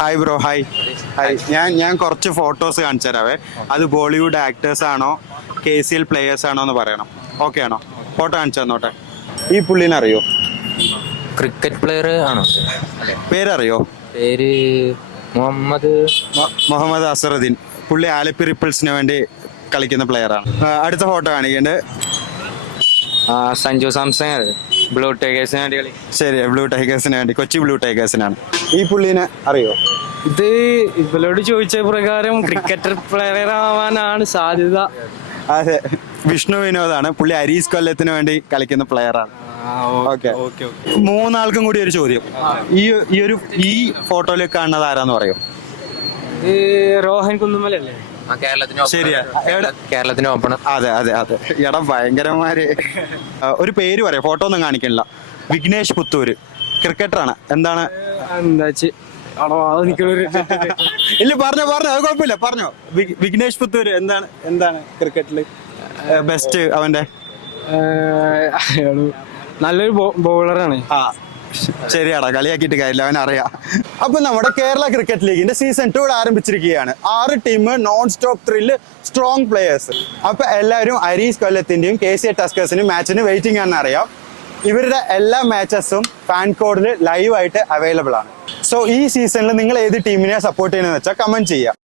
Hi bro, hi hi. ഞാൻ കുറച്ച് photos കാണിച്ചു തരാവേ. അത് ബോളിവുഡ് ആക്ടേഴ്സ് ആണോ KCL പ്ലേയേഴ്സ് ആണോ എന്ന് പറയണം. ഓക്കെ ആണോ? ഫോട്ടോ കാണിച്ചു തന്നോട്ടെ. ഈ പുള്ളിനെ അറിയോ? ക്രിക്കറ്റ് പ്ലെയർ ആണോ? പേരറിയോ? പേര് മുഹമ്മദ് അസറുദ്ദീൻ. പുള്ളി ആലപ്പി റിപ്പിൾസിന് വേണ്ടി കളിക്കുന്ന പ്ലെയറാണ്. അടുത്ത ഫോട്ടോ കാണിക്കേണ്ടത്. സഞ്ജു സാംസൺ ബ്ലൂ ടൈഗേഴ്സിന് വേണ്ടി കളി. ശരി, ബ്ലൂ ടൈഗേഴ്സിന് വേണ്ടി, കൊച്ചി ബ്ലൂ ടൈഗേഴ്സിനാണ്. ഈ പുള്ളിനെ അറിയോ? ഇത് ഇവരോട് ചോദിച്ച പ്രകാരം ക്രിക്കറ്റർ പ്ലെയർ ആവാനാണ് സാധ്യത. അതെ, വിഷ്ണു വിനോദാണ്. പുള്ളി അരീസ് കൊല്ലത്തിന് വേണ്ടി കളിക്കുന്ന പ്ലെയറാണ്. ഓക്കെ, മൂന്നാൾക്കും കൂടി ഒരു ചോദ്യം. ഈ ഫോട്ടോയിൽ കാണുന്നത് ആരാന്ന് പറയോ? ഇത് രോഹൻ കുന്നുമലല്ലേ? ശരിയാ, കേരളത്തിന് ഓപ്പണർ. അതെ അതെ അതെ. എടാ ഭയങ്കരമാര്. ഒരു പേര് പറയാം, ഫോട്ടോ ഒന്നും കാണിക്കണില്ല. വിഘ്നേഷ് പുത്തൂര്, ക്രിക്കറ്ററാണ്. എന്താണ്? എന്താ ഇല്ല, പറഞ്ഞോ, അത് കുഴപ്പമില്ല, പറഞ്ഞോ. വിഘ്നേഷ് പുത്തൂര് എന്താണ് ക്രിക്കറ്റില് ബെസ്റ്റ്? അവന്റെ നല്ലൊരു ബോളറാണ്. ശരിയാടാ, കളിയാക്കിയിട്ട് കാര്യമില്ല, അവനറിയാം. അപ്പൊ നമ്മുടെ കേരള ക്രിക്കറ്റ് ലീഗിന്റെ സീസൺ 2 ആരംഭിച്ചിരിക്കുകയാണ്. 6 team, non stop thrill, strong players. അപ്പൊ എല്ലാവരും അരീസ് കൊല്ലത്തിന്റെയും KCA ടസ്കേഴ്സിന്റെയും മാച്ചിന് വെയിറ്റിംഗ് ആണെന്ന് അറിയാം. ഇവരുടെ എല്ലാ മാച്ചസും ഫാൻ കോഡിൽ ലൈവ് ആയിട്ട് അവൈലബിൾ ആണ്. സോ ഈ സീസണിൽ നിങ്ങൾ ഏത് ടീമിനെ സപ്പോർട്ട് ചെയ്യുന്നതെന്ന് വെച്ചാൽ കമന്റ് ചെയ്യാം.